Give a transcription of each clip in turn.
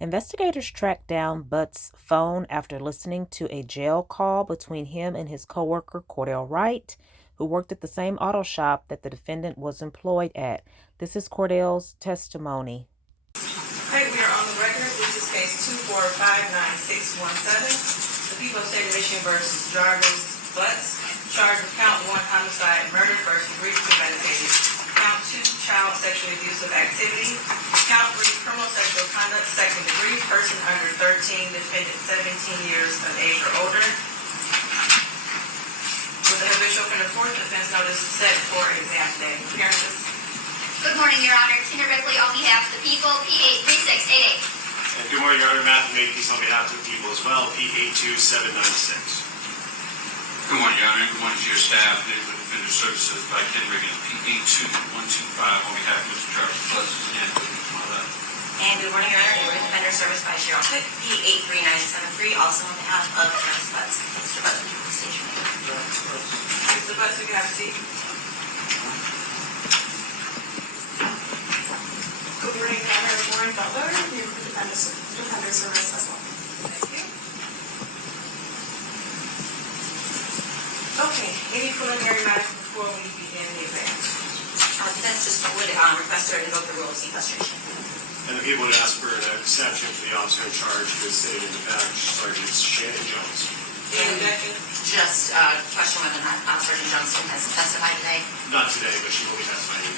Investigators tracked down Butts' phone after listening to a jail call between him and his coworker, Cordell Wright, who worked at the same auto shop that the defendant was employed at. This is Cordell's testimony. Okay, we are on the record. This is case 2459617. The people of the state of Michigan versus Jarvis Butts, charged with count 1, homicide, murder, first degree, premeditated. Count 2, child sexually abusive activity. Count 3, criminal sexual conduct, second degree, person under 13, defendant 17 years of age or older. With the habitual offender court, defense notice set for exam day. Appearances. Good morning, Your Honor. Tina Ripley on behalf of the people, P83688. And good morning, Your Honor. Matthew Makepeace on behalf of the people as well, P82796. Good morning, Your Honor. Good morning to your staff, Neighborhood Defender Services by Ken Reagan, P82125 on behalf of Mr. Jarvis Butts and my left. And good morning, Your Honor. Neighborhood Defender Service by Cheryl Cook, P83973, also on behalf of Jarvis Butts. Mr. Butts, would you please state your name? Mr. Butts, you can have a seat. Good morning, Your Honor. Warren Butler, Neighborhood Defender Service as well. Thank you. Okay, any preliminary matters before we begin the event? Defense just would request her to invoke the rule of sequestration. And the people would ask for an exception for the officer in charge who is stated in the back, Sergeant Shannon Jones. Any objection? Just question whether or not Sergeant Johnson has testified today. Not today, but she will be testifying.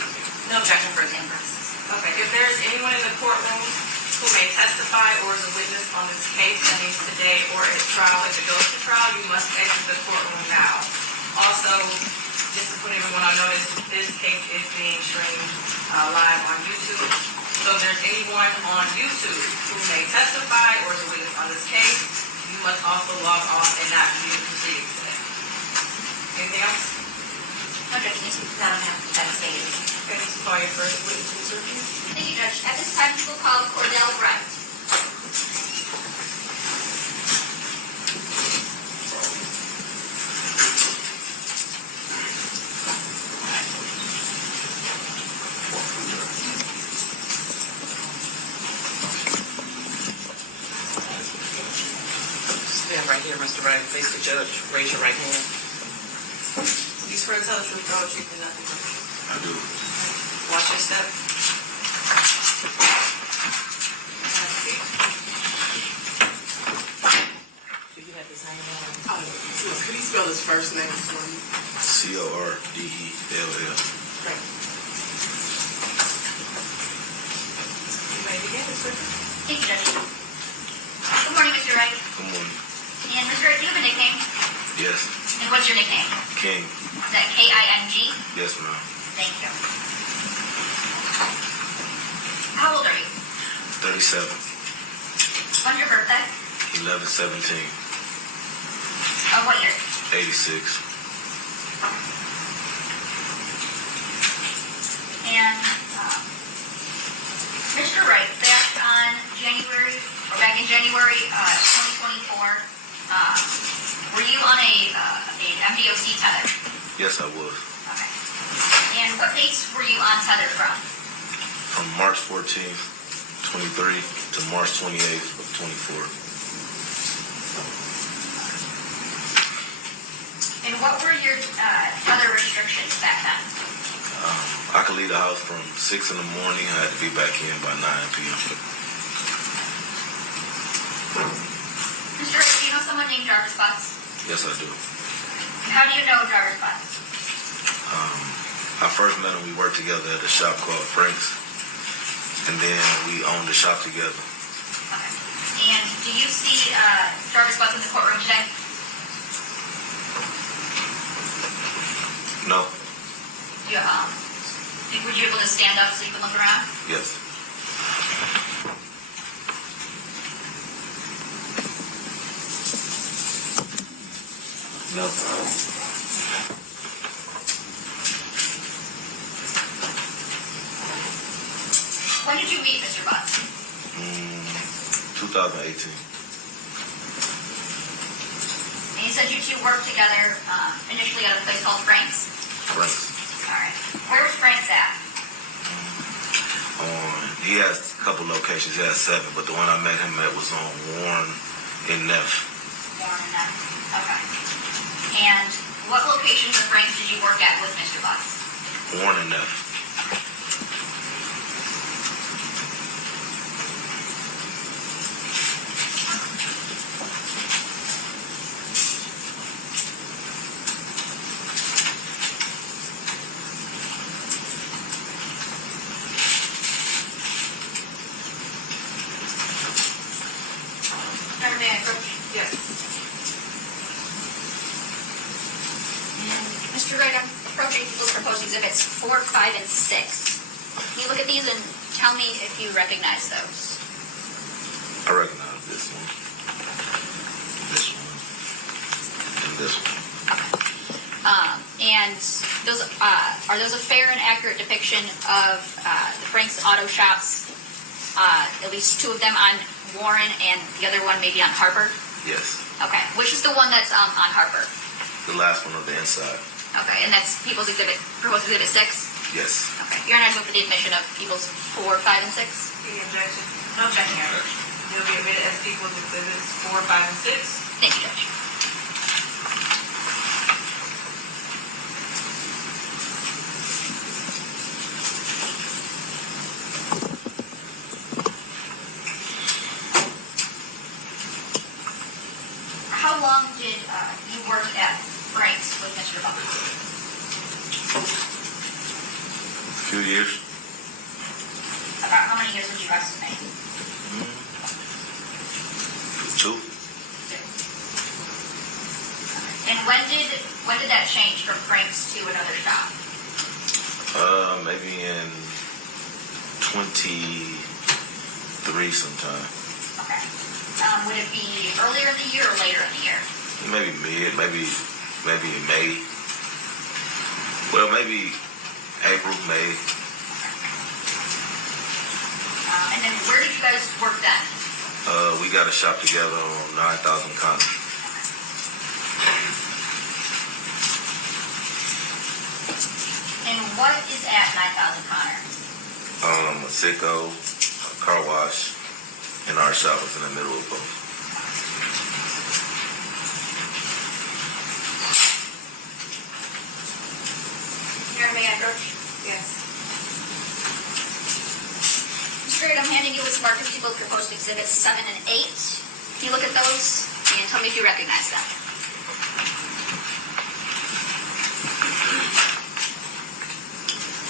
No objection for exam purposes. Okay, if there is anyone in the courtroom who may testify or is a witness on this case, that means today or at trial, if it goes to trial, you must exit the courtroom now. Also, just to put everyone on notice, this case is being streamed live on YouTube. So if there's anyone on YouTube who may testify or is a witness on this case, you must also log off and not view the proceedings today. Anything else? No objection. Madam Chair, stated. Okay, this is call your first witness in search. Thank you, Judge. At this time, we'll call Cordell Wright. Stand right here, Mr. Wright. Face the judge. Raise your right hand. You swear to tell the truth, the whole truth, and nothing but the truth? I do. Watch your step. Do you have the same name? Could you spell his first name for me? Cordell. Great. You may begin, Mr. Thank you, Judge. Good morning, Mr. Wright. Good morning. And Mr. Wright, do you have a nickname? Yes. And what's your nickname? King. Is that K-I-N-G? Yes, ma'am. Thank you. How old are you? 37. When's your birthday? 11/17. What year? 86. And Mr. Wright, back in January 2024, were you on an MDOC tether? Yes, I was. Okay. And what dates were you on tether from? From March 14th, 23 to March 28th of 24. And what were your tether restrictions back then? I could leave the house from 6 in the morning. I had to be back in by 9 p.m. Mr. Wright, do you know someone named Jarvis Butts? Yes, I do. And how do you know Jarvis Butts? I first met him, we worked together at a shop called Frank's. And then we owned the shop together. Okay. And do you see Jarvis Butts in the courtroom today? No. Were you able to stand up so you can look around? Yes. No. When did you meet Mr. Butts? 2018. And you said you two worked together initially at a place called Frank's? Frank's. All right. Where was Frank's at? On he has a couple locations. He has 7, but the one I met him at was on Warren in Neff. Warren and that. Okay. And what locations of Frank's did you work at with Mr. Butts? Warren and Neff. Madam Mayor, approach. Yes. And Mr. Wright, I'm approaching people's proposed exhibits 4, 5, and 6. Can you look at these and tell me if you recognize those? I recognize this one, and this one. And those are those a fair and accurate depiction of the Frank's Auto Shops? At least 2 of them on Warren and the other one maybe on Harper? Yes. Okay. Which is the one that's on Harper? The last one on the inside. Okay. And that's People's Exhibit, proposed Exhibit 6? Yes. Okay. You're not moving for the admission of People's 4, 5, and 6? Any objection? No objection, Your Honor. They'll be admitted as People's Exhibits 4, 5, and 6. Thank you, Judge. How long did you work at Frank's with Mr. Butts? A few years. About how many years would you estimate? 2. And when did that change from Frank's to another shop? Maybe in 23 sometime. Okay. Would it be earlier in the year or later in the year? Maybe mid, maybe May. Well, maybe April, May. And then where did you guys work then? We got a shop together on 9,000 Connor. And what is at 9,000 Connor? A sicko, a car wash, and our shop was in the middle of both. Your Honor, may I approach? Yes. Mr. Wright, I'm handing you what's marked as People's Proposed Exhibits 7 and 8. Can you look at those and tell me if you recognize them?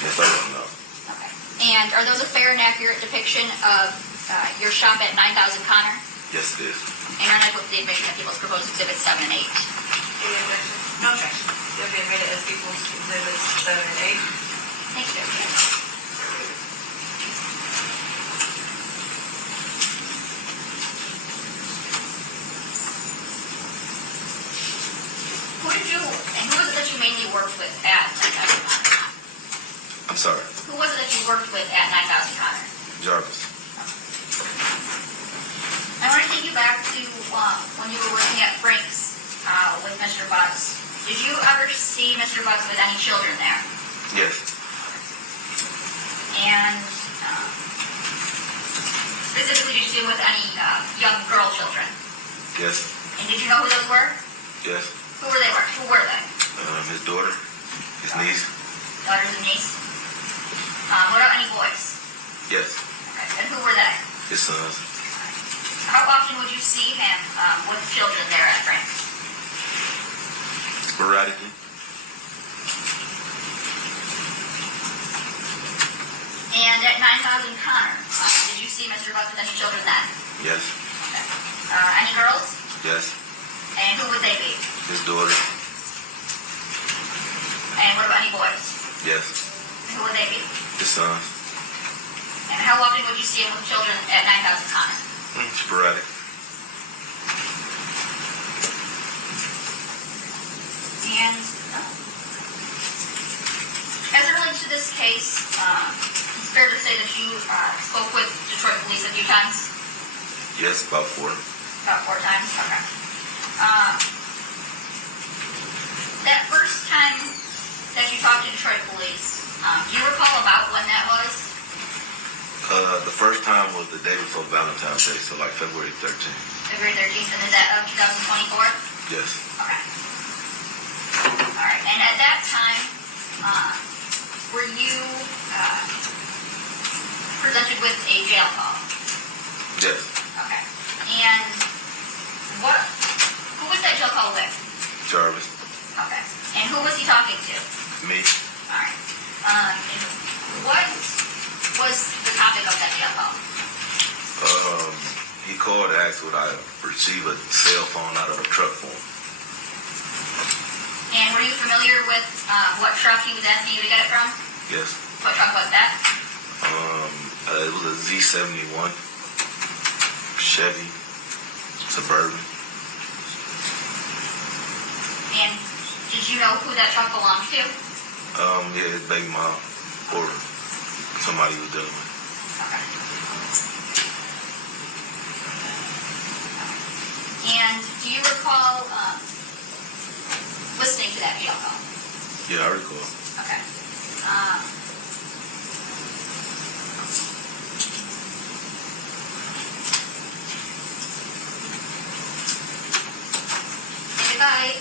Yes, I don't know. Okay. And are those a fair and accurate depiction of your shop at 9,000 Connor? Yes, it is. And you're not with the admission of People's Proposed Exhibits 7 and 8? Any objection? No objection. They'll be admitted as People's Exhibits 7 and 8. Thank you. Who was it that you mainly worked with at 9,000 Connor? I'm sorry. Who was it that you worked with at 9,000 Connor? Jarvis. I want to take you back to when you were working at Frank's with Mr. Butts. Did you ever see Mr. Butts with any children there? Yes. And specifically, did you see him with any young girl children? Yes. And did you know who those were? Yes. Who were they? His daughter, his niece. Daughters and niece? What about any boys? Yes. Okay. And who were they? His sons. How often would you see him with children there at Frank's? Sporadically. And at 9,000 Connor, did you see Mr. Butts with any children then? Yes. Okay. Any girls? Yes. And who would they be? His daughter. And what about any boys? Yes. And who would they be? His sons. And how often would you see him with children at 9,000 Connor? Sporadic. And as it relates to this case, it's fair to say that you spoke with Detroit police a few times? Yes, about 4. About 4 times? Okay. That first time that you talked to Detroit police, do you recall about when that was? The first time was the day before Valentine's Day, so like February 13th. February 13th, and is that of 2024? Yes. Okay. All right. And at that time, were you presented with a jail call? Yes. Okay. And who was that jail call with? Jarvis. Okay. And who was he talking to? Me. All right. And what was the topic of that jail call? He called and asked would I receive a cell phone out of a truck for him. And were you familiar with what truck he was asking you to get it from? Yes. What truck was that? It was a Z71 Chevy Suburban. And did you know who that truck belonged to? Yeah, his baby mom or somebody he was dealing with. Okay. And do you recall listening to that jail call? Yeah, I recall. Okay. And if I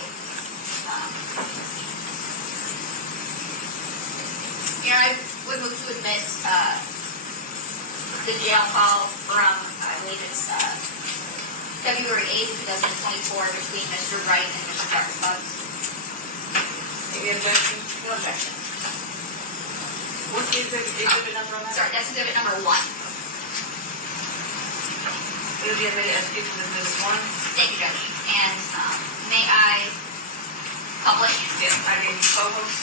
would move to admit the jail call from, I believe it's February 8th, 2024, between Mr. Wright and Mr. Jarvis Butts. Any objection? No objection. What's the exhibit number on that? Sorry, that's exhibit number 1. It'll be admitted as people in this one. Thank you, Judge. And may I publish? Yes, I gave you photos.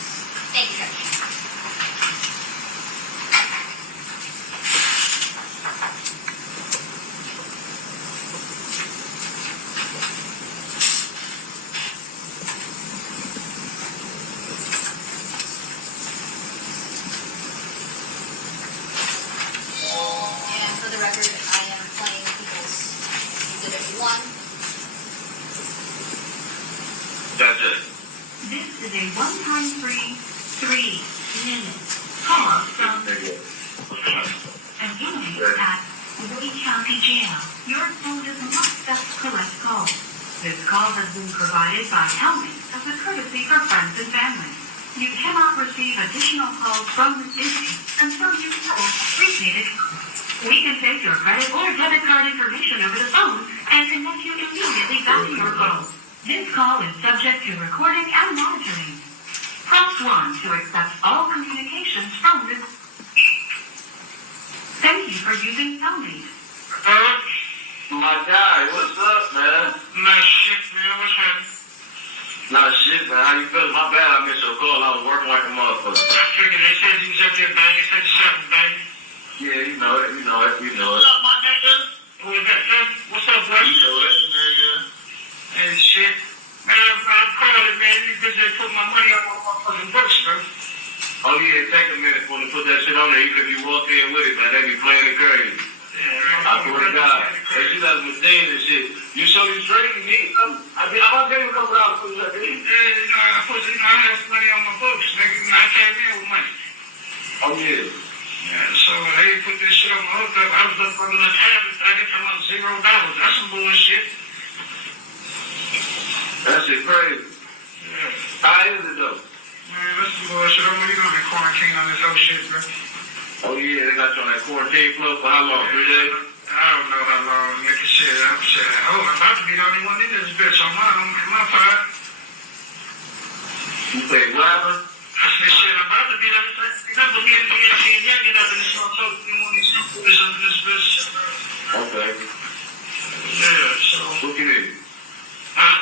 Thank you, Judge. And for the record, I am playing people's exhibit 1. That's it. This is a one-time free 3-minute call from an inmate at Ypsilanti Jail. Your phone is not the correct call. This call has been provided by Helmet as a courtesy for friends and family. You cannot receive additional calls from this inmate until you call prepaid. We can take your credit or debit card information over the phone and connect you immediately back to your call. This call is subject to recording and monitoring. Press 1 to accept all communications from this. Thank you for using Helmet. My guy, what's up, man? Nah, shit, man. What's happening? Nah, shit, man. How you feeling? My bad, I missed your call. I was working like a motherfucker. I figured they said you was up there banging, said something banging. Yeah, you know it. What's up, my nigga? Who is that, Tim? What's up, bro? You know it, nigga. Hey, shit. Man, I'm calling, man. You busy put my money on my motherfucking books, bro. Oh, yeah, take a minute for them to put that shit on there. Even if you walk in with it, man, they be playing it crazy. Yeah, I swear to God. Hey, you got machines and shit. You show you straight, you need something. I mean, I'm not getting a couple dollars for that, dude. I have money on my books, nigga. I came in with money. Oh, yeah. Yeah, so they put this shit on my hookup. I was up under the tab. I get come up $0. That's some bullshit. That shit crazy. Yeah. How is it, though? Man, that's some bullshit. I'm really gonna be quarantined on this whole shit, bro. Oh, yeah, they got you on that quarantine floor for how long? 3 days? I don't know how long, nigga. Shit, I'm about to be the only one in this bitch on my part. You say what happened? I said, shit, I'm about to be the number me and young up in this motherfucker. You want these boys up in this bitch? Okay. Yeah, so. What you need? Huh?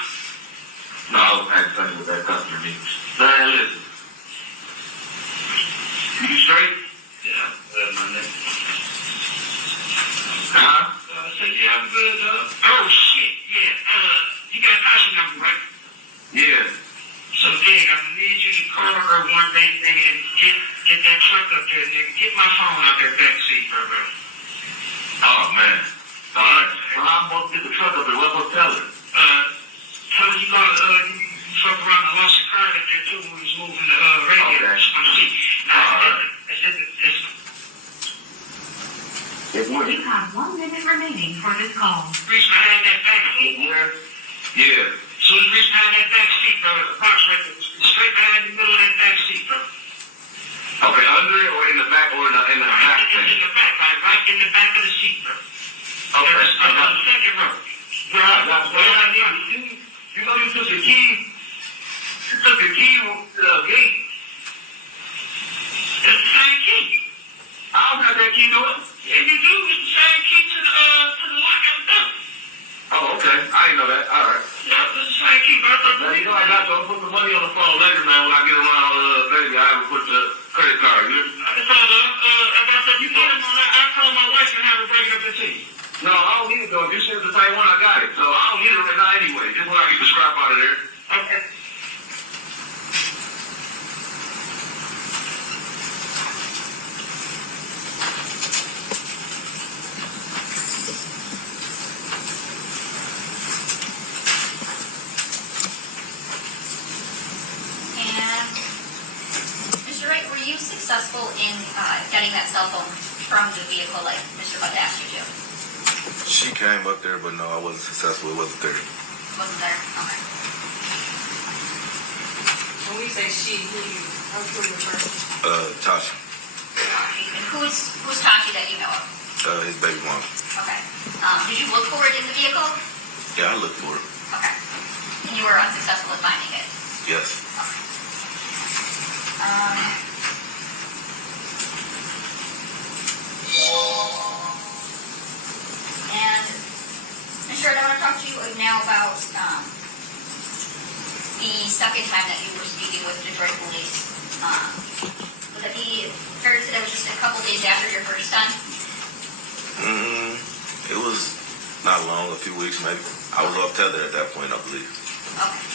No, I was having something with that customer needs. Man, listen. You straight? Yeah, I'm good, my nigga. Huh? I said, yeah, I'm good, oh, shit, yeah. You got a passion number, right? Yeah. So, Dig, I'm gonna need you to call her one day, nigga, and get that truck up there, nigga. Get my phone out there back seat, bro. Oh, man. All right. Well, I'm supposed to get the truck up there. What am I supposed to tell her? Tell her you fuck around and lost your card up there, too, when we was moving the radio. Okay. Just want to see. Now, All right. it's for this call. Reach behind that back seat, man. Yeah. So you reach behind that back seat, bro. Approximately straight behind the middle of that back seat, bro. Okay, under it or in the back or in the back thing? In the back, right in the back of the seat, bro. Okay. On the second row. Bro, all I need is key. You know you took the key. You took the key to the gate. It's the same key. I don't got that key, do it? Yeah, you do. It's the same key to the lock of the door. Oh, okay. I didn't know that. All right. Yeah, it's the same key, bro. Now, you know I got to. I'll put the money on the phone later, man. When I get around, baby, I will put the credit card. It's all about that. You get him on that. I call my wife and have her bring it up to you. No, I don't need it, though. You said the same one, I got it. So I don't need it right now anyway. Just when I get the scrap out of there. Okay. Successful in getting that cell phone from the vehicle like Mr. Butts asked you to? She came up there, but no, I wasn't successful. It wasn't there. Wasn't there? Okay. When we say she, who you refer to? Tasha. And who's Tashi that you know of? His baby mom. Okay. Did you look for it in the vehicle? Yeah, I looked for it. Okay. And you were unsuccessful at finding it? Yes. Okay. And Mr. Ed, I want to talk to you now about the second time that you were speaking with Detroit police. Would it be fair to say that was just a couple days after your first time? It was not long, a few weeks maybe. I was off tether at that point, I believe. Okay.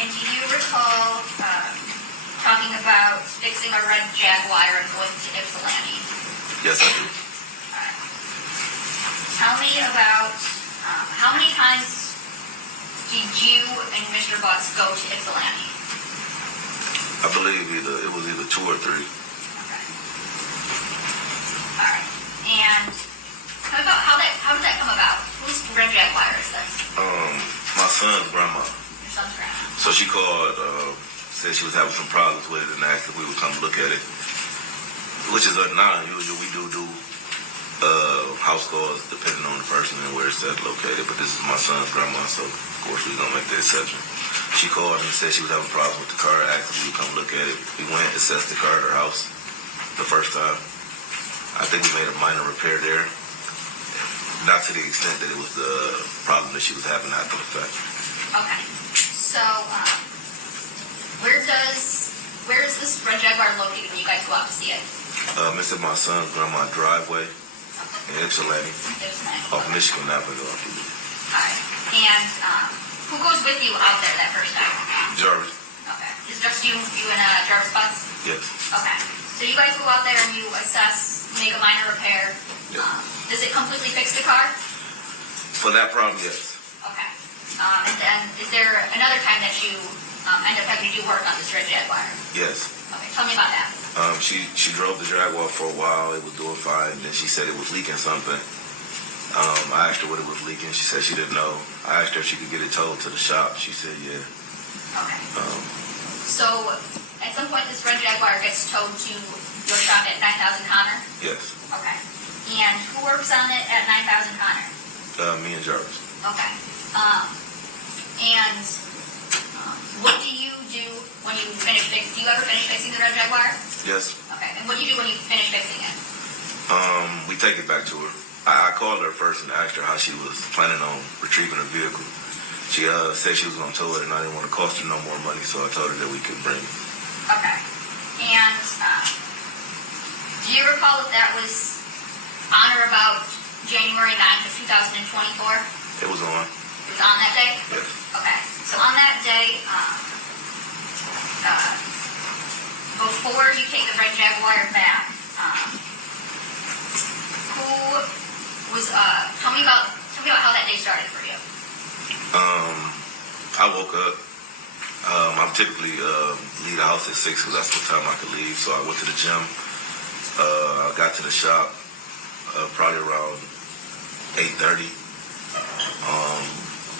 And do you recall talking about fixing a red Jaguar and going to Ypsilanti? Yes, I do. Alright. Tell me about how many times did you and Mr. Butts go to Ypsilanti? I believe it was either 2 or 3. Okay. Alright. And tell me about how did that come about? Whose red Jaguar is this? My son's grandma. Your son's grandma. So she called, said she was having some problems with it and asked if we would come look at it, which is not unusual. We do house calls depending on the person and where it's located, but this is my son's grandma, so of course we're going to make the exception. She called and said she was having problems with the car, asked if we would come look at it. We went, assessed the car at her house the first time. I think we made a minor repair there, not to the extent that it was the problem that she was having after the fact. Okay. So, where is this red Jaguar located when you guys go out to see it? It's in my son's grandma's driveway in Ypsilanti, off Michigan Avenue. Alright. And who goes with you out there that first time? Jarvis. Okay. Is just you and Jarvis Butts? Yes. Okay. So you guys go out there and you assess, make a minor repair. Yeah. Does it completely fix the car? For that problem, yes. Okay. And then is there another time that you end up having to do work on this red Jaguar? Yes. Okay. Tell me about that. She drove the Jaguar for a while. It was doing fine. Then she said it was leaking something. I asked her what it was leaking. She said she didn't know. I asked her if she could get it towed to the shop. She said yeah. Okay. So at some point this red Jaguar gets towed to your shop at 9,000 Connor? Yes. Okay. And who works on it at 9,000 Connor? Me and Jarvis. Okay. And what do you do when you finish fixing? Do you ever finish fixing the red Jaguar? Yes. Okay. And what do you do when you finish fixing it? We take it back to her. I called her first and asked her how she was planning on retrieving her vehicle. She said she was going to tow it, and I didn't want to cost her no more money, so I told her that we could bring it. Okay. And do you recall if that was on or about January 9th of 2024? It was on. It was on that day? Yes. Okay. So on that day, before you take the red Jaguar back, who was, tell me about how that day started for you. I woke up. I typically leave the house at 6 because that's what time I could leave. So I went to the gym. I got to the shop probably around 8:30.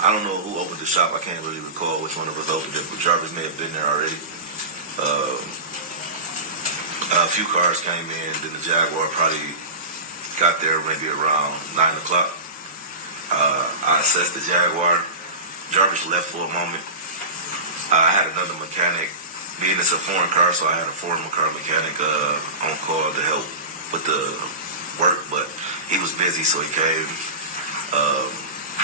I don't know who opened the shop. I can't really recall which one of us opened it, but Jarvis may have been there already. A few cars came in, then the Jaguar probably got there maybe around 9 o'clock. I assessed the Jaguar. Jarvis left for a moment. I had another mechanic, being it's a foreign car, so I had a foreign car mechanic on call to help with the work, but he was busy, so he came.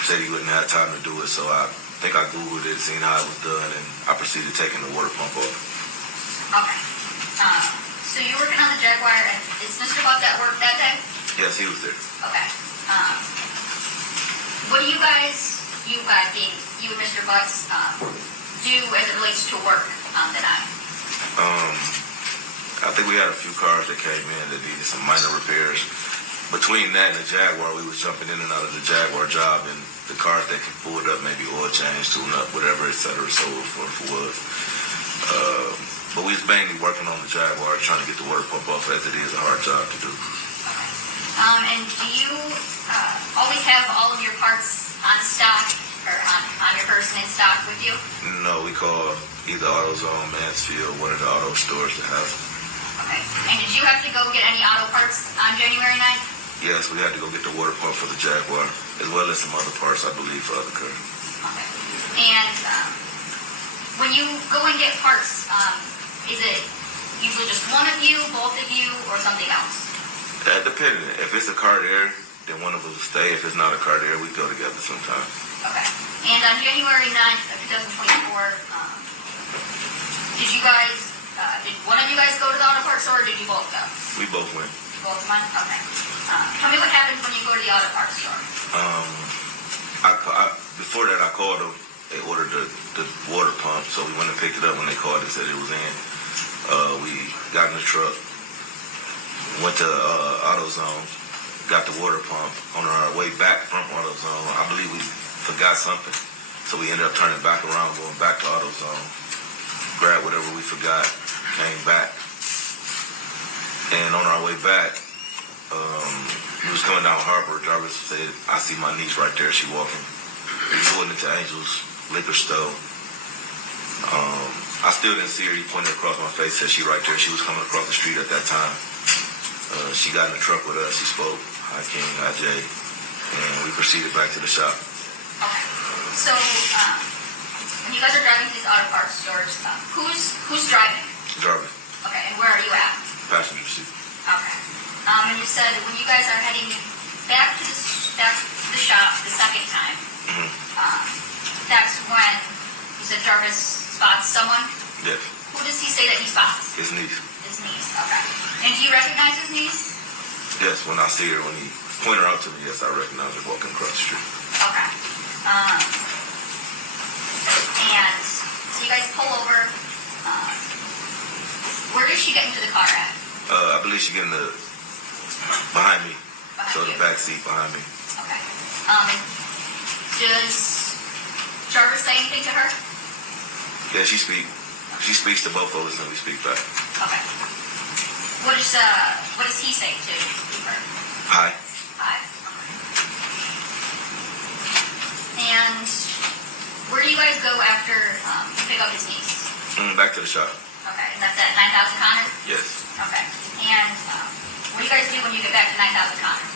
Said he wouldn't have time to do it, so I think I Googled it, seen how it was done, and I proceeded taking the water pump off. Okay. So you're working on the Jaguar, and is Mr. Butts at work that day? Yes, he was there. Okay. What do you guys, being you and Mr. Butts, do as it relates to work on the night? I think we had a few cars that came in that needed some minor repairs. Between that and the Jaguar, we was jumping in and out of the Jaguar job, and the cars that could pull it up, maybe oil change, tune up, whatever, et cetera, so forth was. But we was mainly working on the Jaguar, trying to get the water pump off, as it is a hard job to do. Okay. And do you always have all of your parts on stock, or on your person in stock with you? No, we call either AutoZone, Mansfield, one of the auto stores that has them. Okay. And did you have to go get any auto parts on January 9th? Yes, we had to go get the water pump for the Jaguar, as well as some other parts, I believe, for other cars. Okay. And when you go and get parts, is it usually just one of you, both of you, or something else? Depending. If it's a car there, then one of us will stay. If it's not a car there, we go together sometimes. Okay. And on January 9th of 2024, did you guys, did one of you guys go to the auto parts store, or did you both go? We both went. Both went? Okay. Tell me what happens when you go to the auto parts store. Before that, I called them. They ordered the water pump, so we went and picked it up when they called and said it was in. We got in the truck, went to AutoZone, got the water pump. On our way back from AutoZone, I believe we forgot something, so we ended up turning back around, going back to AutoZone, grabbed whatever we forgot, came back, and on our way back, we was coming down Harbor. Jarvis said, "I see my niece right there. She walking." We pulled into Angel's liquor store. I still didn't see her. He pointed across my face, said she right there. She was coming across the street at that time. She got in the truck with us. She spoke, "Hi King, hi Jay," and we proceeded back to the shop. Okay. So, when you guys are driving to these auto parts stores, who's driving? Jarvis, Okay, and where are you at? passenger seat. Okay. And you said when you guys are heading back to the shop the second time, that's when you said Jarvis spots someone? Yes, Who does he say that he spots? his niece. His niece, okay. And do you recognize his niece? Yes, when I see her, when he pointed her out to me, yes, I recognize her walking across the street. Okay. And so you guys pull over. Where does she get into the car at? I believe she getting behind me, Behind so the you. back seat behind me. Okay. Does Jarvis say anything to her? Yeah, she speaks to both of us, and we speak back. Okay. What does he say to her? Hi. Hi. And where do you guys go after you pick up his niece? Back to the shop. Okay, and that's at 9,000 Connor? Yes. Okay. And what do you guys do when you get back to 9,000 Connor?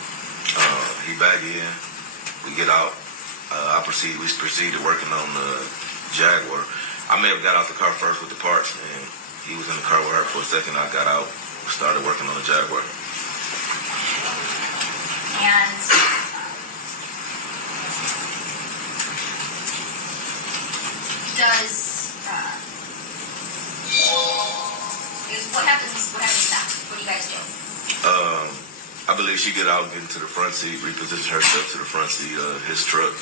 He back in. We get out. We proceeded working on the Jaguar. I may have got out the car first with the parts, and he was in the car with her for a second. I got out, started working on the Jaguar. And what happens next? What do you guys do? I believe she get out, get into the front seat, reposition herself to the front seat of his truck.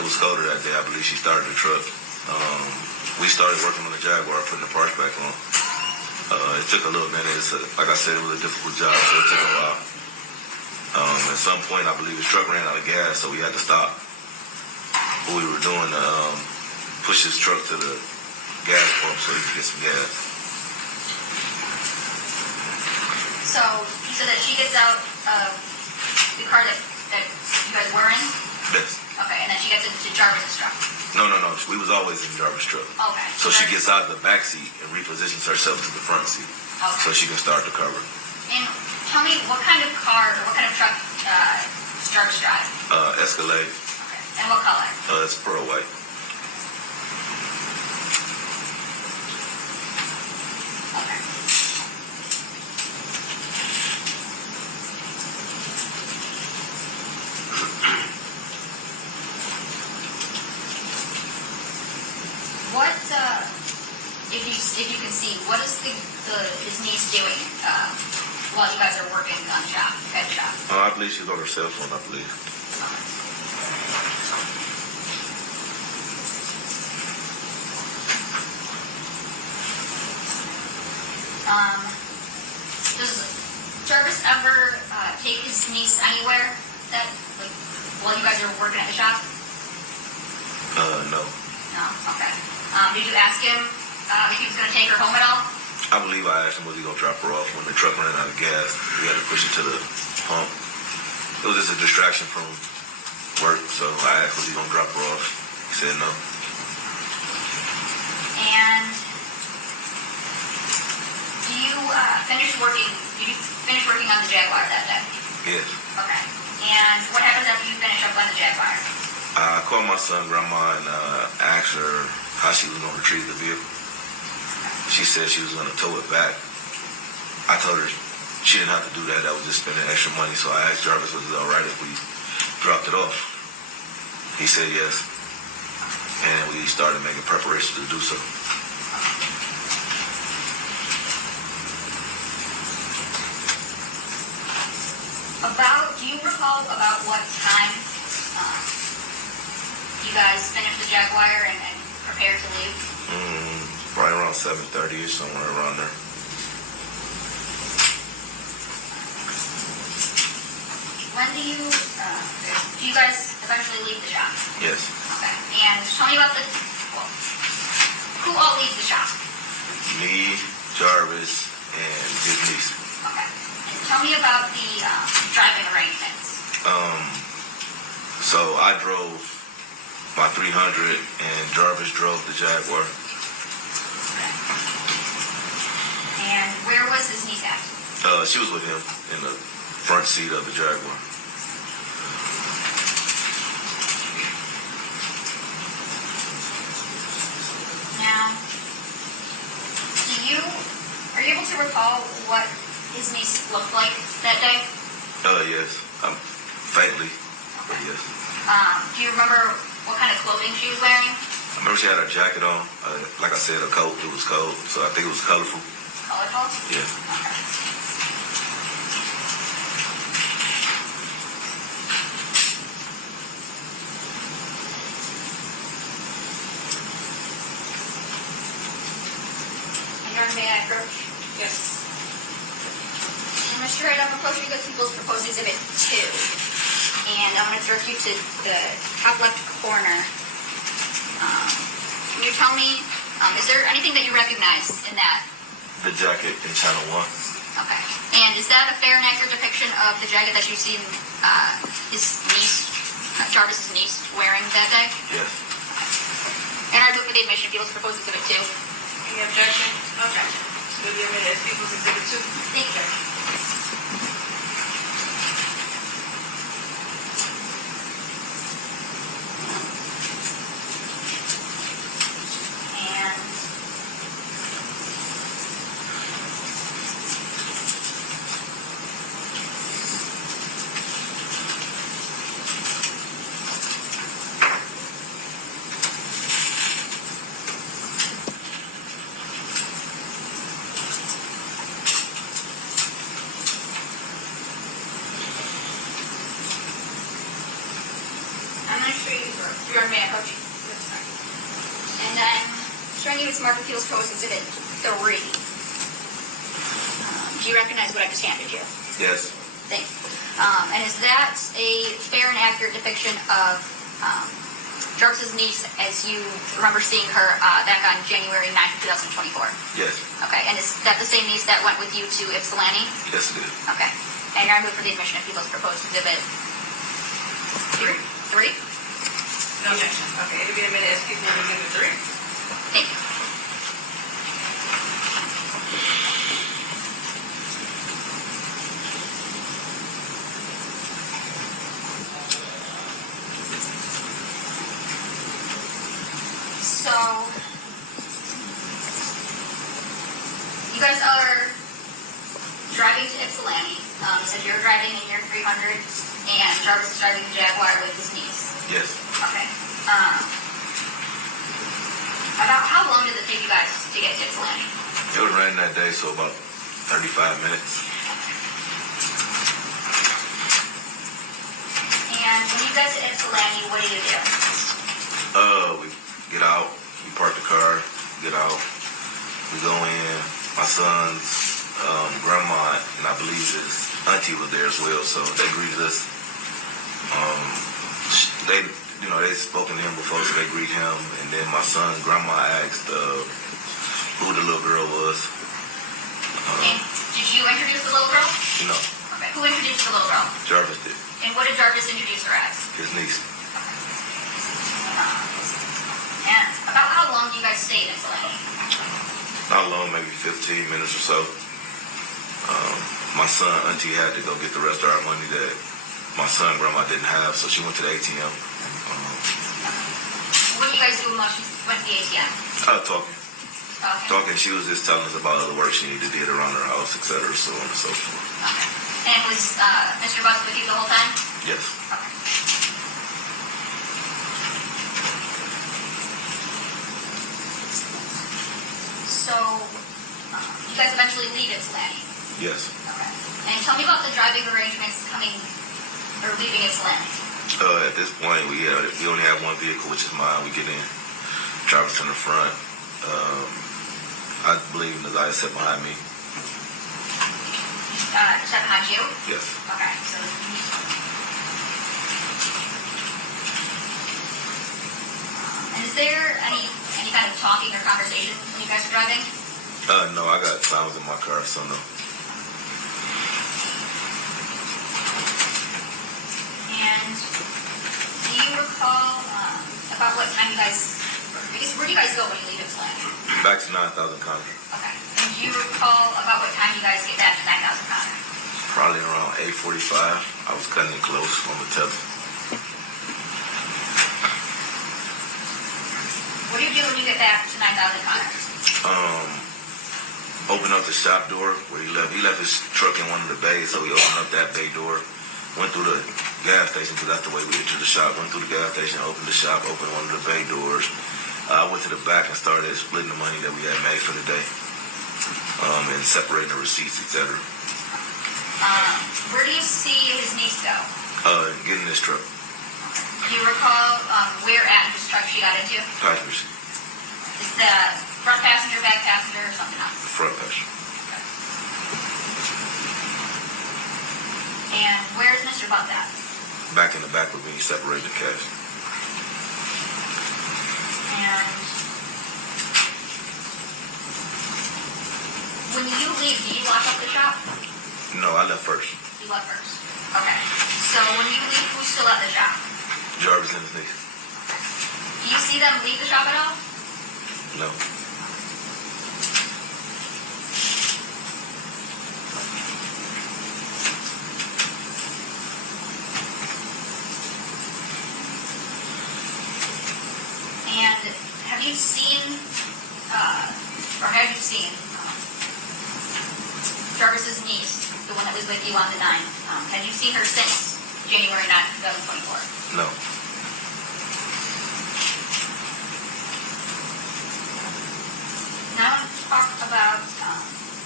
It was colder that day. I believe she started the truck. We started working on the Jaguar, putting the parts back on. It took a little minute. Like I said, it was a difficult job, so it took a while. At some point, I believe his truck ran out of gas, so we had to stop what we were doing to push his truck to the gas pump so he could get some gas. So you said that she gets out of the car that that you guys were in? Yes. Okay, and then she gets into Jarvis's truck. No. We was always in Jarvis' truck. Okay. So she gets out of the back seat and repositions herself to the front seat, so she can start the cover. And tell me, what kind of car or what kind of truck does Jarvis drive? Escalade. Okay. And what color? It's pearl white. Okay. What, if you can see, what is his niece doing while you guys are working on the shop, at the shop? I believe she's on her cell phone, I believe. Does Jarvis ever take his niece anywhere that, like, while you guys are working at the shop? No. No? Okay. Did you ask him if he was going to take her home at all? I believe I asked him was he gonna drop her off when the truck ran out of gas. We had to push it to the pump. It was just a distraction from work, so I asked was he gonna drop her off. He said no. And did you finish working on the Jaguar that day? Yes. Okay. And what happens after you finish up on the Jaguar? I called my son, grandma, and asked her how she was gonna retrieve the vehicle. She said she was going to tow it back. I told her she didn't have to do that. That was just spending extra money. So I asked Jarvis, was it all right if we dropped it off? He said yes. And we started making preparations to do so. Do you recall about what time you guys finished the Jaguar and prepared to leave? Right around 7:30 or somewhere around there. When do you guys eventually leave the shop? Yes. Okay. And tell me about who all leaves the shop? Me, Jarvis, and his niece. Okay. And tell me about the driving arrangements. So I drove my 300 and Jarvis drove the Jaguar. And where was his niece at? She was with him in the front seat of the Jaguar. Now, are you able to recall what his niece looked like that day? Yes. Faintly, but yes. Do you remember what kind of clothing she was wearing? I remember she had her jacket on. Like I said, her coat, it was cold, so I think it was colorful. Colorful? Yeah. Okay. May I approach? Yes. And Mr. Wright, I'm approaching you with People's Proposed Exhibit 2. And I'm going to direct you to the top left corner. Can you tell me, is there anything that you recognize in that? The jacket in Channel 1. Okay. And is that a fair and accurate depiction of the jacket that you've seen his niece, Jarvis's niece, wearing that day? Yes. And I move for the admission of People's Proposed Exhibit 2. Any objection? Okay. So you're admitted as People's Exhibit 2. Thank you. And Mark Appeals Post Exhibit 3. Do you recognize what I just handed you? Yes. Thanks. And is that a fair and accurate depiction of Jarvis's niece as you remember seeing her back on January 9th, 2024? Yes. Okay. And is that the same niece that went with you to Ypsilanti? Yes, it is. Okay. And I move for the admission of People's Proposed Exhibit 3? No objection. Okay, it'll be a minute as people will give it 3. Thank you. So, you guys are driving to Ypsilanti. You said you're driving in your 300, and Jarvis is driving the Jaguar with his niece. Yes. Okay. About how long did it take you guys to get to Ypsilanti? It was raining that day, so about 35 minutes. And when you guys hit Ypsilanti, what do you do? We get out, we park the car, get out, we go in. My son's grandma and I believe his auntie was there as well, so they greeted us. They spoken to him before, so they greeted him. And then my son's grandma asked who the little girl was. And did you introduce the little girl? No, Okay. Who introduced the little girl? Jarvis did. And what did Jarvis introduce her as? His niece. And about how long do you guys stay in Ypsilanti? Not long, maybe 15 minutes or so. My son, auntie had to go get the rest of our money that my son, grandma didn't have, so she went to the ATM. What did you guys do when she went to the ATM? Talking. She was just telling us about other work she needed to do around her house, etc., so on and so forth. Okay. And was Mr. Butts with you the whole time? Yes. Okay. So, you guys eventually leave Ypsilanti? Yes. Okay. And tell me about the driving arrangements leaving Ypsilanti. At this point, we only have one vehicle, which is mine. We get in, Jarvis in the front. I believe the guy sat behind me. Sat behind you? Yes. Okay. So, and is there any kind of talking or conversation when you guys are driving? No, I got sounds in my car, so no. And do you recall about what time you guys, where do you guys go when you leave Ypsilanti? Back to 9,000 Conner. Okay. And do you recall about what time you guys get back to 9,000 Conner? Probably around 8:45. I was cutting it close on the tether. What do you do when you get back to 9,000 Conner? Opened up the shop door where he left. He left his truck in one of the bays, so we opened up that bay door. Went through the gas station, because that's the way we entered the shop. Went through the gas station, opened the shop, opened one of the bay doors. I went to the back and started splitting the money that we had made for the day, and separating the receipts, etc. Where do you see his niece go? Getting this truck. Do you recall where at his truck she got into? Passenger seat. Is the front passenger, back passenger, or something else? Front passenger. And where's Mr. Butts at? Back in the back with me, separating the cash. And when you leave, do you lock up the shop? No, I left first. You left first. Okay. So when you leave, who's still at the shop? Jarvis and his niece. Do you see them leave the shop at all? No. And have you seen Jarvis's niece, the one that was with you on the 9th? Have you seen her since January 9th, 2024? No. Now I want to talk about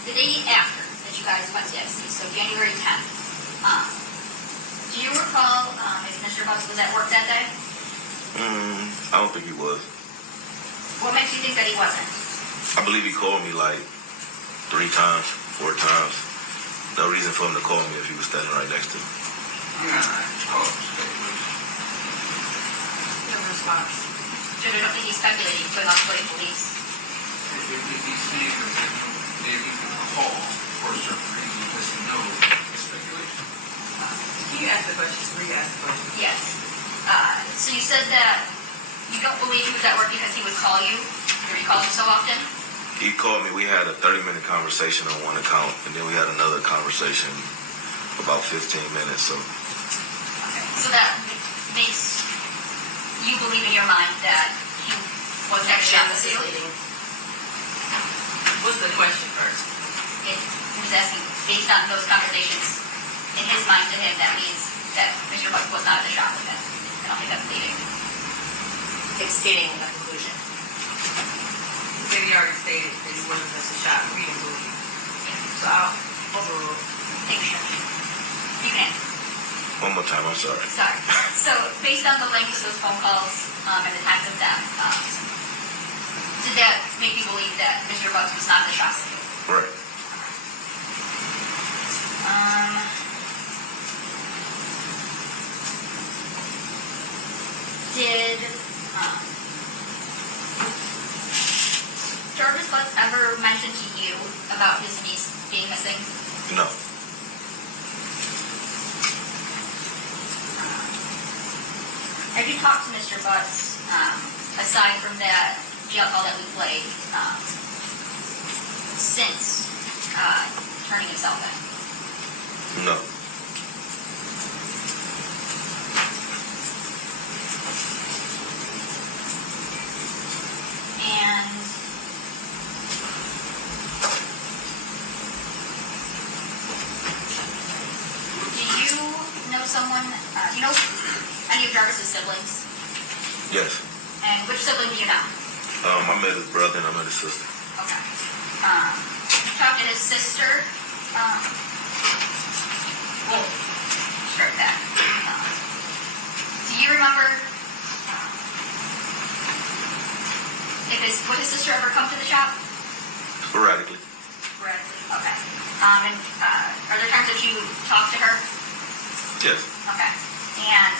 the day after that you guys went to FC, so January 10th. Do you recall if Mr. Butts was at work that day? I don't think he was. What makes you think that he wasn't? I believe he called me like 3 times, 4 times. No reason for him to call me if he was standing right next to me. No response. Judge, I don't think he's speculating, he's going off putting police. If he's saying that they can call for a certain reason, does he know it's speculation? Can you ask the question? Will you ask the question? Yes. said that you don't believe he was at work because he would call you, or he called you so often? He called me. We had a 30-minute conversation on one account, and then we had another conversation about 15 minutes. So Okay. So that makes you believe in your mind that he was actually on the field? What's the question first? He was asking, based on those conversations, in his mind to him, that means that Mr. Butts was not at the shop with him. I don't think that's leading. It's stating a conclusion. Maybe you already stated that he wasn't just a shot. We didn't believe you. So I'll overrule. Take a shot. You can. one more time. I'm sorry. Sorry. So, based on the length of those phone calls and the times of them, did that make you believe that Mr. Butts was not the shop? Right. Did Jarvis Butts ever mention to you about his niece being missing? No. Have you talked to Mr. Butts, aside from that jail call that we played, since turning himself in? No. And do you know someone, do you know any of Jarvis's siblings? Yes. And which sibling do you know? I met his brother and I met his sister. Okay. Talked to his sister. We'll start that. Do you remember would his sister ever come to the shop? Sporadically. Sporadically. Okay. And are there times that you talk to her? Yes. Okay. And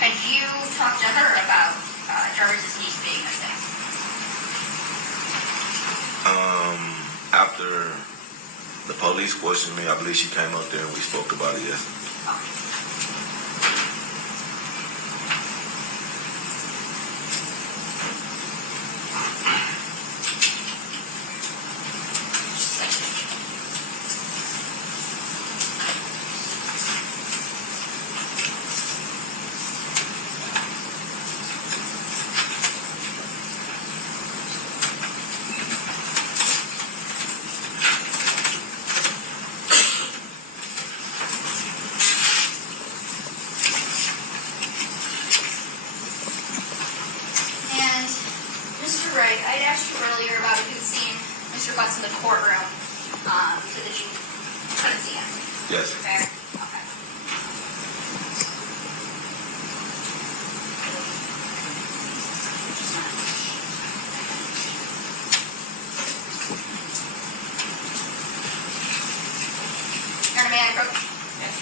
had you talked to her about Jarvis's niece being missing? After the police questioned me, I believe she came up there and we spoke about it, yes. Okay. Mr. Butts in the courtroom, so that you couldn't see him. Yes. Fair? Okay. Your Honor, may I approach? Yes.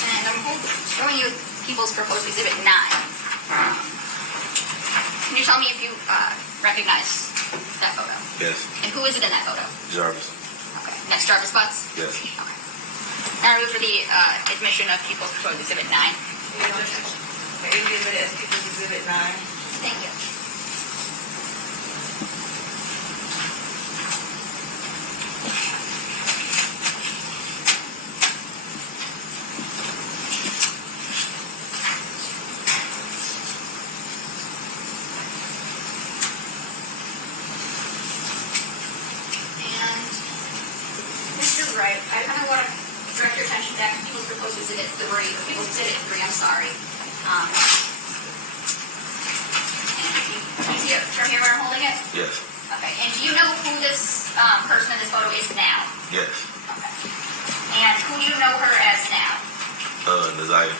And I'm showing you People's Proposed Exhibit 9. Can you tell me if you recognize that photo? Yes. And who is it in that photo? Jarvis. Okay. Next, Jarvis Butts? Yes. Okay. Now I move for the admission of People's Proposed Exhibit 9. No objection. May we give it as People's Exhibit 9? Thank you. Right. I kind of want to direct your attention back to People's Proposed Exhibit 3, or People's Exhibit 3, I'm sorry. And can you see it from here where I'm holding it? Yes. Okay. And do you know who this person in this photo is now? Yes. Okay. And who do you know her as now? Nazaya.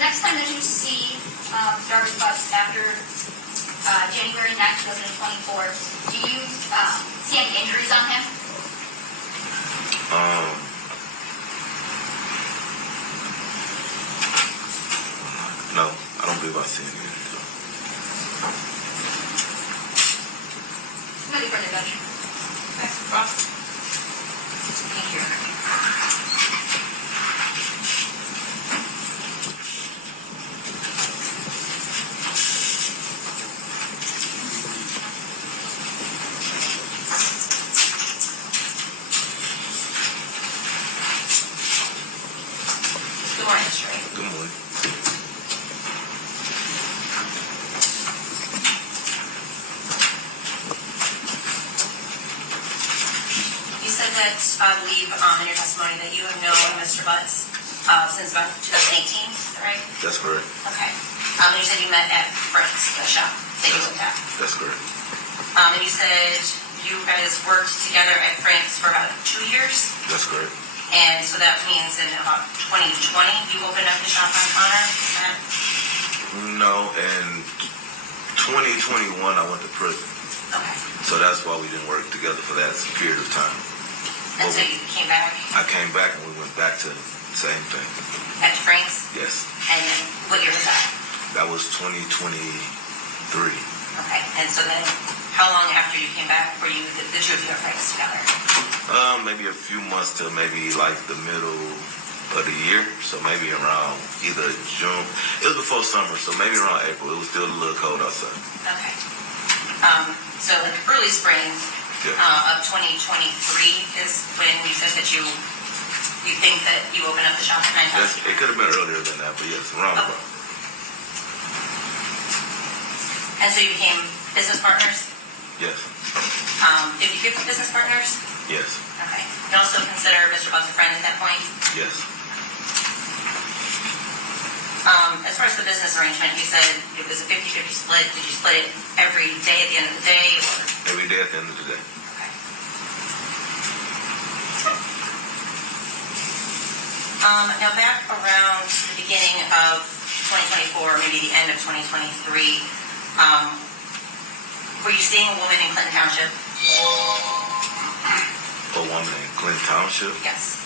Next time that you see Jarvis Butts after January 9th, 2024, do you see any injuries on him? No, I don't believe I've seen it. So. Ready for the judge. Okay, Ross? Thank you. Good morning, Mr. Ray. Good morning. You said that, I believe, in your testimony that you have known Mr. Butts since about 2018, is that right? That's correct. Okay. And you said you met at Frank's, the shop that you looked at. That's correct. And you said you guys worked together at Frank's for about 2 years? That's correct. And so that means in about 2020, you opened up the shop on Connor, is that? No, in 2021 I went to prison. Okay. So that's why we didn't work together for that period of time. And so you came back I came back and we went back to the same thing. at Frank's? Yes. And then what year was that? That was 2023. Okay. And so then how long after you came back were you, the two of you at Frank's together? Maybe a few months to maybe like the middle of the year. So maybe around either June. It was before summer, so maybe around April. It was still a little cold outside. Okay. So like early spring Yeah. of 2023 is when you said that you think that you opened up the shop at 9 Yes, it could have been earlier than that, but yes, around about. And so you became business partners? Yes. 50-50 business partners? Yes. Okay. You also consider Mr. Butts a friend at that point? Yes. As far as the business arrangement, you said it was a 50-50 split. Did you split it every day at the end of the day? Or? Every day at the end of the day. Okay. Now back around the beginning of 2024, maybe the end of 2023, were you seeing a woman in Clinton Township? A woman in Clinton Township? Yes.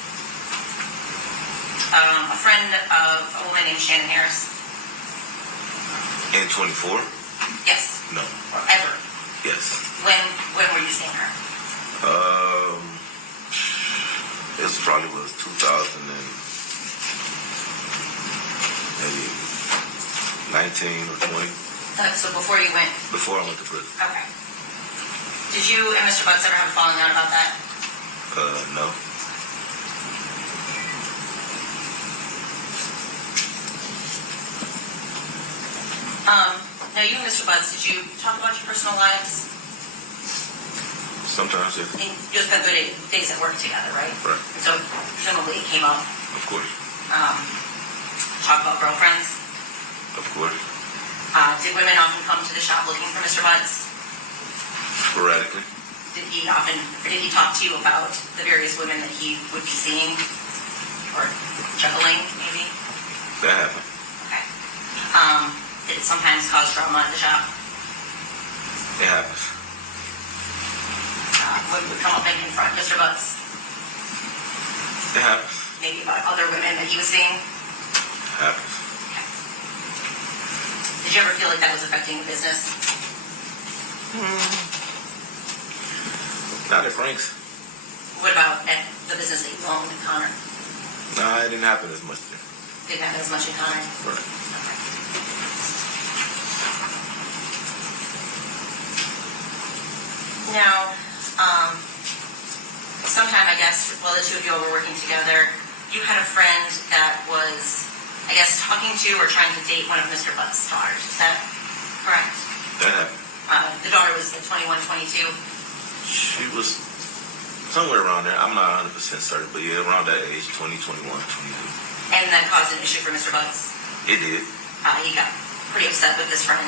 A friend of a woman named Shannon Harris? In 24? Yes. No. Or ever? Yes. When were you seeing her? It probably was 2000 and maybe 19 or 20. So before you went? Before I went to prison. Okay. Did you and Mr. Butts ever have a falling out about that? No. Now you and Mr. Butts, did you talk about your personal lives? Sometimes, yes. And you spent good days at work together, right? Right. And so presumably it came up. Of course. Talk about girlfriends. Of course. Did women often come to the shop looking for Mr. Butts? Sporadically. Did he talk to you about the various women that he would be seeing? Or juggling, maybe? That happened. Okay. Did it sometimes cause drama at the shop? It happens. Would come up and confront Mr. Butts? It happens. Maybe about other women that he was seeing? It happens. Okay. Did you ever feel like that was affecting the business? Not at Frank's. What about at the business that you owned in Connor? Nah, it didn't happen as much there. Didn't happen as much in Connor? Right. Okay. Now, sometime, I guess, while the two of you all were working together, you had a friend that was, I guess, talking to or trying to date one of Mr. Butts' daughters. Is that correct? That happened. The daughter was like 21, 22. She was somewhere around there. I'm not 100% certain, but yeah, around that age, 20, 21, 22. And that caused an issue for Mr. Butts. It did. He got pretty upset with his friend.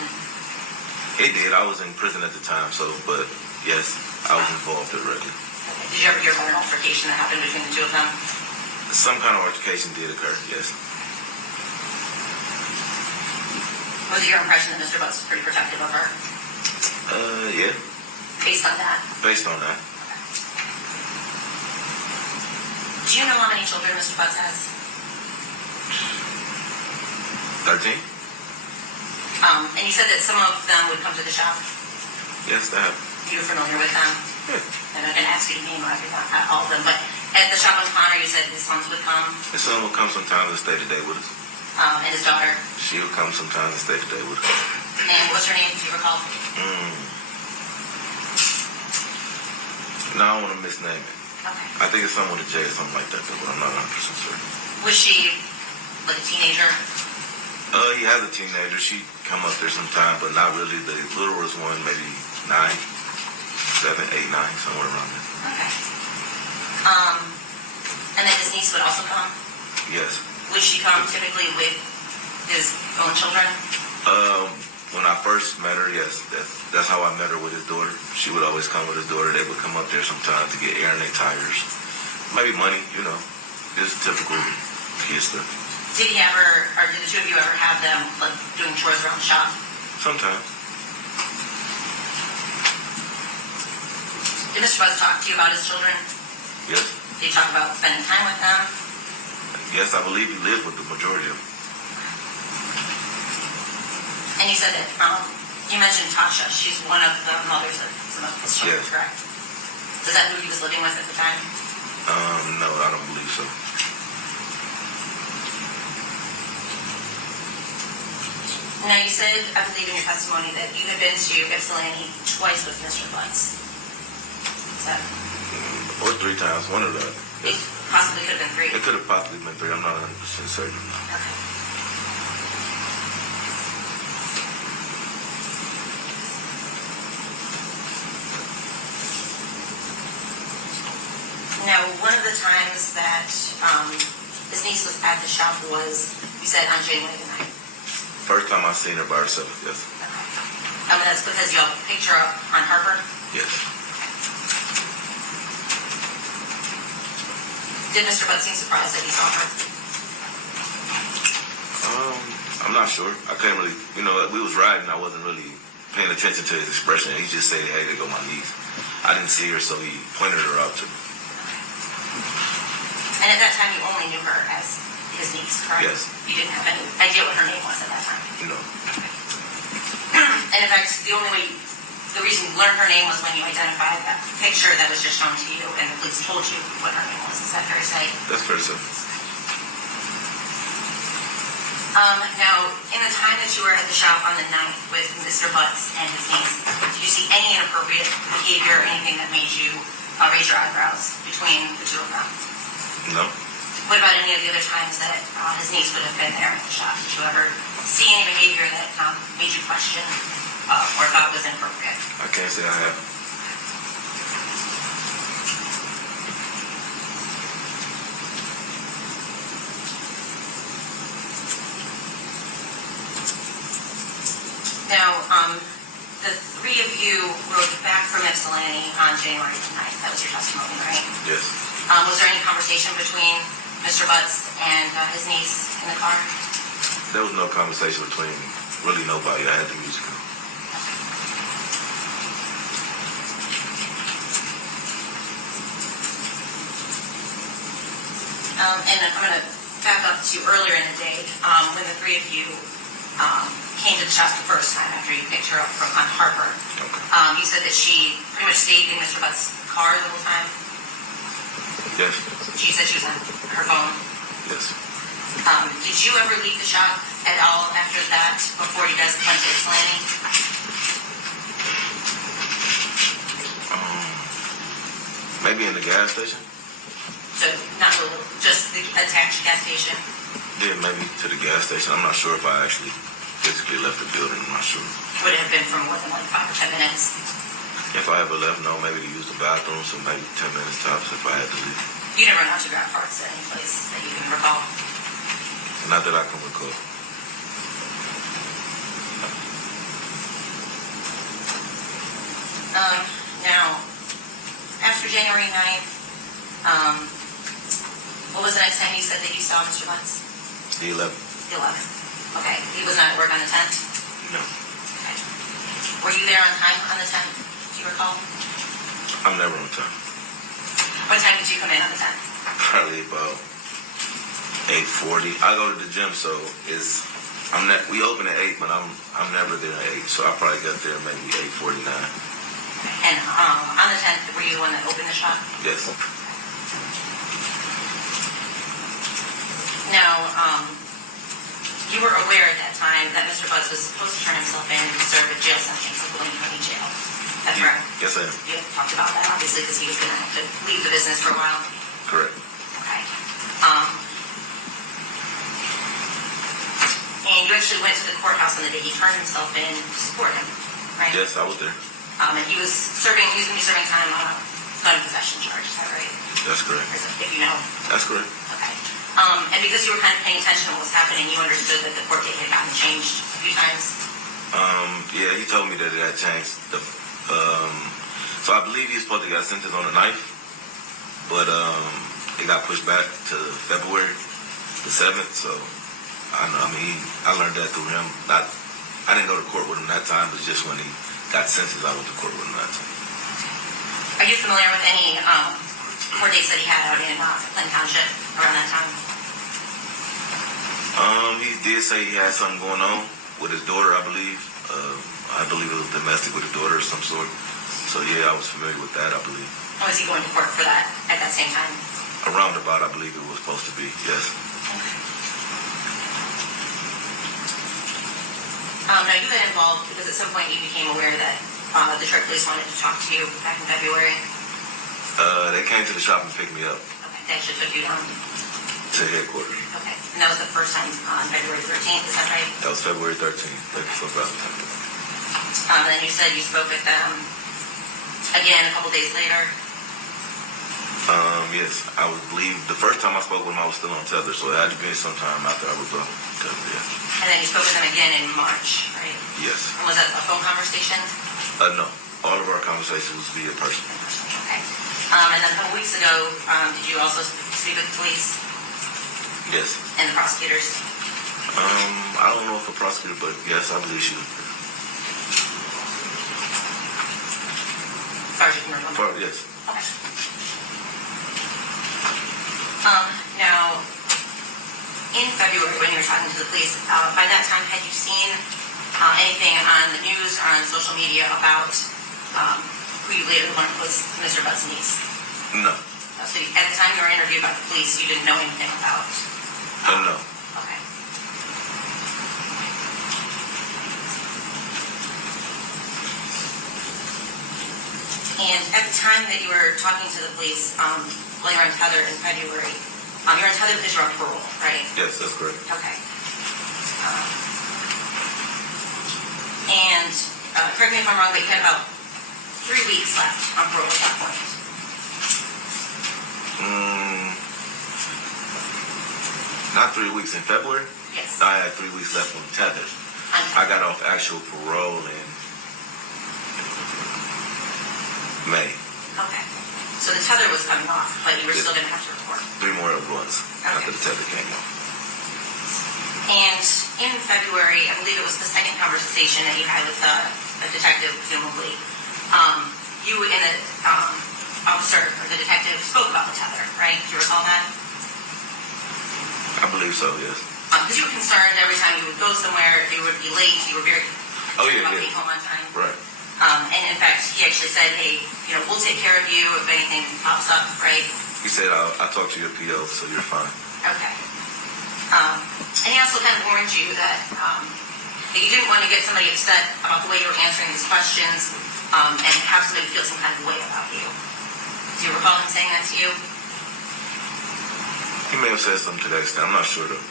It did. I was in prison at the time, so, but yes, I was involved directly. Did you ever hear about an altercation that happened between the two of them? Some kind of altercation did occur, yes. Was it your impression that Mr. Butts was pretty protective of her? Yeah, Based on that? based on that. Do you know how many children Mr. Butts has? 13? And you said that some of them would come to the shop. Yes, they have. You're familiar with them? Yeah. I'm not going to ask you to name all of them, but at the shop on Connor, you said his sons would come, His son will come sometimes and stay today with us. and his daughter. She will come sometimes and stay today with us. And what's her name, do you recall? No, I don't want to misname it. Okay. I think it's someone with a J or something like that, though, but I'm not 100% certain. Was she like a teenager? He has a teenager. She come up there sometime, but not really. The littlest one, maybe 9, 7, 8, 9, somewhere around there. Okay. And then his niece would also come? Yes. Would she come typically with his own children? When I first met her, yes, that's how I met her with his daughter. She would always come with his daughter. They would come up there sometimes to get air in their tires. Maybe money, just typical kid stuff. Did he ever, or did the two of you ever have them like doing chores around the shop? Sometimes. Did Mr. Butts talk to you about his children? Yes. Did he talk about spending time with them? Yes, I believe he lived with the majority of them. And you said that, you mentioned Tasha. She's one of the mothers of some of his children, Yes. correct? Is that who he was living with at the time? No, I don't believe so. Now, you said, I believe in your testimony, that you had been to Ypsilanti twice with Mr. Butts. Is that? Or 3 times, one of the. It possibly could have been 3. It could have possibly been 3. I'm not 100% certain. Okay. Now, one of the times that his niece was at the shop was, you said, on January the 9th. First time I seen her by herself, yes. Okay. That's because y'all picked her up on Harper? Yes. Did Mr. Butts seem surprised that he saw her? I'm not sure. I couldn't really, we was riding. I wasn't really paying attention to his expression. He just said, hey, there go my niece. I didn't see her, so he pointed her out to me. And at that time, you only knew her as his niece, correct? Yes. You didn't have any idea what her name was at that time? No. And in fact, the reason you learned her name was when you identified that picture that was just shown to you, and the police told you what her name was. Is that fair to say? That's fair to say. Now, in the time that you were at the shop on the 9th with Mr. Butts and his niece, did you see any inappropriate behavior or anything that made you raise your eyebrows between the two of them? No. What about any of the other times that his niece would have been there at the shop? Did you ever see any behavior that made you question or thought was inappropriate? I can't say I have. Now, the 3 of you rode back from Ypsilanti on January 9th. That was your testimony, right? Yes. Was there any conversation between Mr. Butts and his niece in the car? There was no conversation between really nobody. I had the music on. And I'm going to back up to earlier in the day when the 3 of you came to the shop the first time after you picked her up on Harper. Okay. You said that she pretty much stayed in Mr. Butts' car the whole time? Yes. She said she was on her phone? Yes. Did you ever leave the shop at all after that before you guys went to Ypsilanti? Maybe in the gas station? So not really, just the attached gas station? Yeah, maybe to the gas station. I'm not sure if I actually physically left the building. I'm not sure. Would it have been for more than like 5 or 10 minutes? If I ever left, no, maybe to use the bathroom, so maybe 10 minutes tops if I had to leave. You never went out to grab parts at any place that you can recall? Not that I can recall. Now, after January 9th, what was the next time you said that you saw Mr. Butts? The 11th. The 11th. Okay. He was not at work on the 10th? No. Okay. Were you there on time on the 10th? Do you recall? I'm never on time. What time did you come in on the 10th? Probably about 8:40. I go to the gym, so it's We open at 8, but I'm never there at 8, so I probably got there maybe 8:49. And on the 10th, were you the one that opened the shop? Yes. Now, you were aware at that time that Mr. Butts was supposed to turn himself in to serve a jail sentence at William County Jail. That's right. Yes, I am. You talked about that, obviously, because he was going to have to leave the business for a while. Correct. Okay. And you actually went to the courthouse on the day he turned himself in to support him, right? Yes, I was there. And he was going to be serving time on a gun possession charge, is that right? That's correct. If you know. That's correct. Okay. And because you were kind of paying attention to what was happening, you understood that the court date had gotten changed a few times? Yeah, he told me that it had changed. So I believe he's supposed to get sentenced on the 9th, but it got pushed back to February the 7th, so I learned that through him. I didn't go to court with him that time, but just when he got sentenced, I went to court with him that time. Are you familiar with any court dates that he had out in Clinton Township around that time? He did say he had something going on with his daughter, I believe. I believe it was domestic with his daughter of some sort. So yeah, I was familiar with that, I believe. Or was he going to court for that at that same time? A roundabout, I believe it was supposed to be, yes. Okay. Now you got involved because at some point you became aware that the Detroit police wanted to talk to you back in February. They came to the shop and picked me up. Okay, they actually took you down to headquarters. Okay, and that was the first time on February 13th, is that right? That was February 13th, like for Valentine's. Then you said you spoke with them again a couple days later. Yes, I would believe the first time I spoke with him, I was still on tether, so it had to be sometime after I was off tether, yeah. And then you spoke with them again in March, right? Yes. And was that a phone conversation? No. All of our conversations was via person. Okay. And then a couple weeks ago, did you also speak with the police? Yes. And the prosecutors? I don't know if a prosecutor, but yes, I believe she was there. As far as you can remember? Yes. Okay. Now, in February, when you were talking to the police, by that time, had you seen anything on the news or on social media about who you later learned was Mr. Butts' niece? No. So at the time you were interviewed by the police, you didn't know anything about? No. Okay. And at the time that you were talking to the police, while you were on tether in February, you were on tether because you were on parole, right? Yes, that's correct. Okay. And correct me if I'm wrong, but you had about 3 weeks left on parole at that point. Not 3 weeks. In February? Yes. I had 3 weeks left on tether. I got off actual parole in May. Okay. So the tether was coming off, but you were still going to have to report. 3 more months after the tether came off. And in February, I believe it was the second conversation that you had with a detective, presumably, you and the officer, or the detective, spoke about the tether, right? Do you recall that? I believe so, yes. Because you were concerned every time you would go somewhere, you would be late, you were very concerned about being home on time. Right. And in fact, he actually said, hey, we'll take care of you if anything pops up, right? He said, I'll talk to your PO, so you're fine. Okay. And he also kind of warned you that you didn't want to get somebody upset about the way you were answering these questions and have somebody feel some kind of way about you. Do you recall him saying that to you? He may have said something to that extent. I'm not sure, though.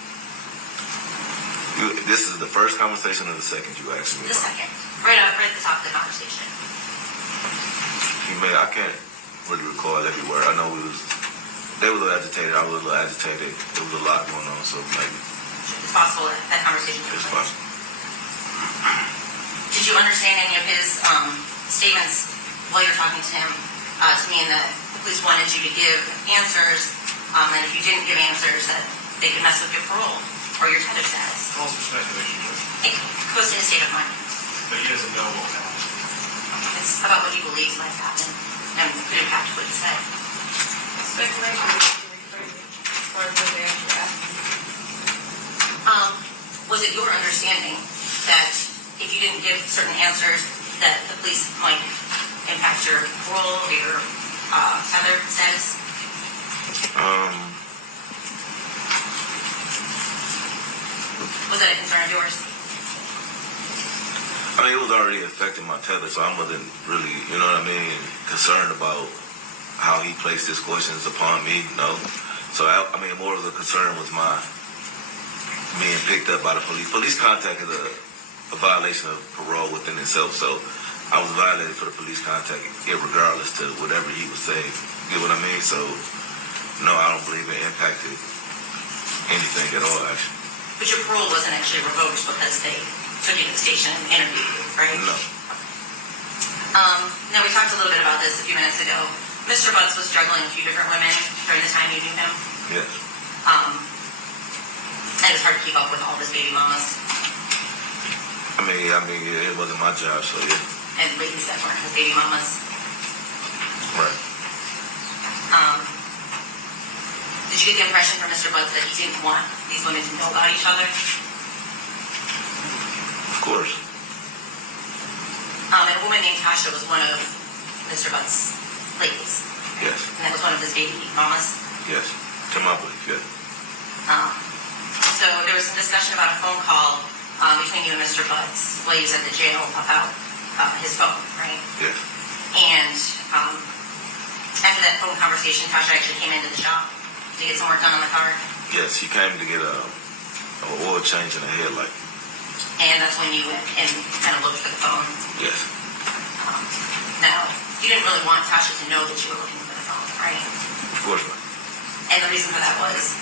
This is the first conversation or the second you asked me? The second. Right at the top of the conversation. I can't really recall every word. I know they were a little agitated. I was a little agitated. There was a lot going on, so maybe. It's possible that conversation took place. It's possible. Did you understand any of his statements while you were talking to him to mean that the police wanted you to give answers, and if you didn't give answers, that they could mess with your parole or your tether status? Also speculation. It goes to his state of mind. But he doesn't know what happened. It's about what he believes might happen and could impact what he said. Speculation is really crazy as far as what they actually asked. Was it it your understanding that if you didn't give certain answers, that the police might impact your parole or your other status? Was that a concern of yours? I mean, it was already affecting my tether, so I wasn't really, you know what I mean, concerned about how he placed his questions upon me, no. So, I mean, more of the concern was my being picked up by the police. Police contact is a violation of parole within itself, so I was violated for the police contact irregardless to whatever he was saying. You get what I mean? So, no, I don't believe it impacted anything at all, actually. But your parole wasn't actually revoked because they took you to the station and interviewed you, right? No. Now, we talked a little bit about this a few minutes ago. Mr. Butts was juggling a few different women during the time you knew him. Yes. And it was hard to keep up with all of his baby mamas. I mean, yeah, it wasn't my job, so yeah. And ladies that weren't his baby mamas. Right. Did you get the impression from Mr. Butts that he didn't want these women to know about each other? Of course. And a woman named Tasha was one of Mr. Butts' ladies. Yes. And that was one of his baby mamas. Yes. To my belief, yes. So there was some discussion about a phone call between you and Mr. Butts while he was at the jail about his phone, right? Yes. And after that phone conversation, Tasha actually came into the shop to get some work done on the car. Yes, he came to get a oil change and a headlight. And that's when you went and kind of looked for the phone. Yes. Now, you didn't really want Tasha to know that you were looking for the phone, right? Of course not. And the reason for that was?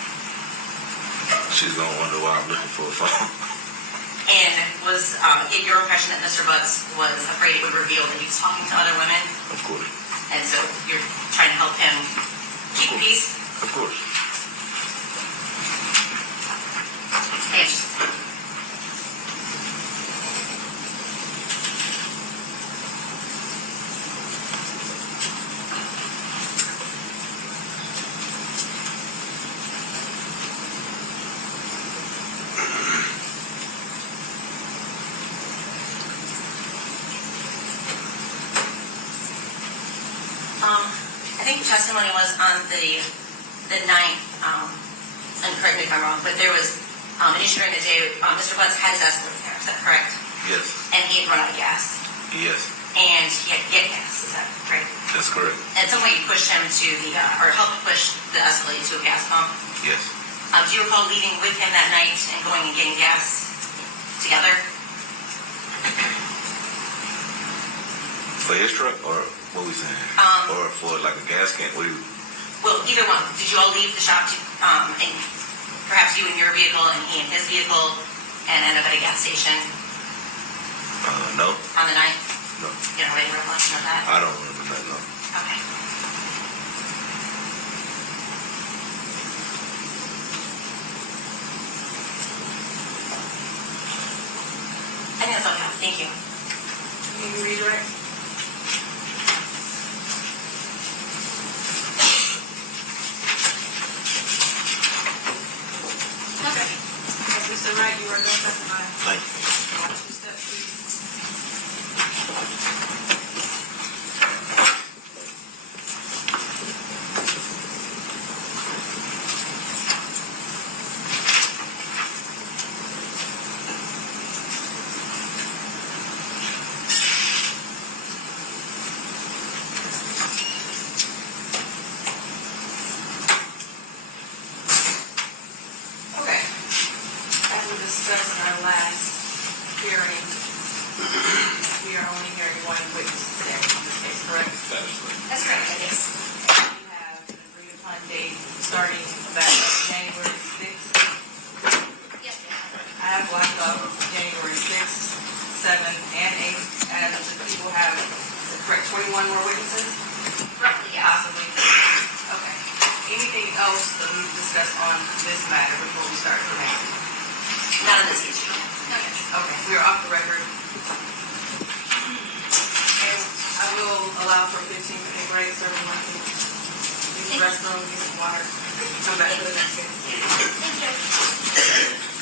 She's going to wonder why I'm looking for a phone. And was it your impression that Mr. Butts was afraid it would reveal that he was talking to other women? Of course. And so you're trying to help him keep the peace? Of course. Yes. I think your testimony was on the 9th, and correct me if I'm wrong, but there was an issue during the day. Mr. Butts had his Escalade there, is that correct? Yes. And he had run out of gas. Yes. And he had to get gas, is that right? That's correct. And at some point you pushed him to the, or helped push the Escalade to a gas pump. Yes. Do you recall leaving with him that night and going and getting gas together? For his truck, or what we saying? Or for like a gas can? What do you? Well, either one. Did you all leave the shop to, and perhaps you in your vehicle and he in his vehicle, and end up at a gas station? No. On the 9th? No. You don't have any recollection of that? I don't remember that, no. Okay. I think that's okay. Thank you. Can you redirect? Okay. Mr. Wright, you are going to testify. Thank you. Watch your step, please. Okay. As we discussed in our last hearing, we are only hearing one witness today in this case, correct? That's correct, I guess. We have an agreed upon date starting back January 6th. Yes, I have blocked up January 6th, 7th, and 8th, and the people have, is it correct, 21 more witnesses? roughly, yeah. Possibly. Okay. Anything else that we discussed on this matter before we start the next? None of this issue. No, yes. Okay, we are off the record. And I will allow for a 15-minute break, so everyone can use the restroom, get some water, come back for the next case. Thank you.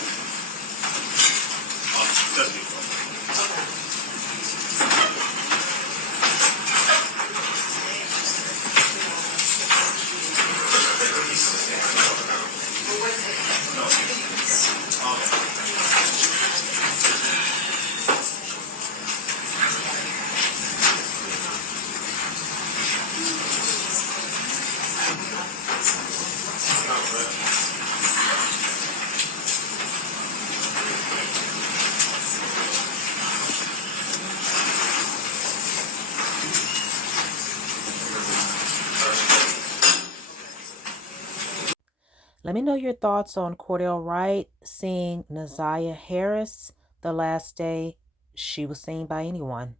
Let me know your thoughts on Cordell Wright seeing Naziah Harris the last day she was seen by anyone.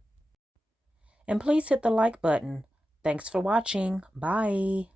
And please hit the like button. Thanks for watching. Bye.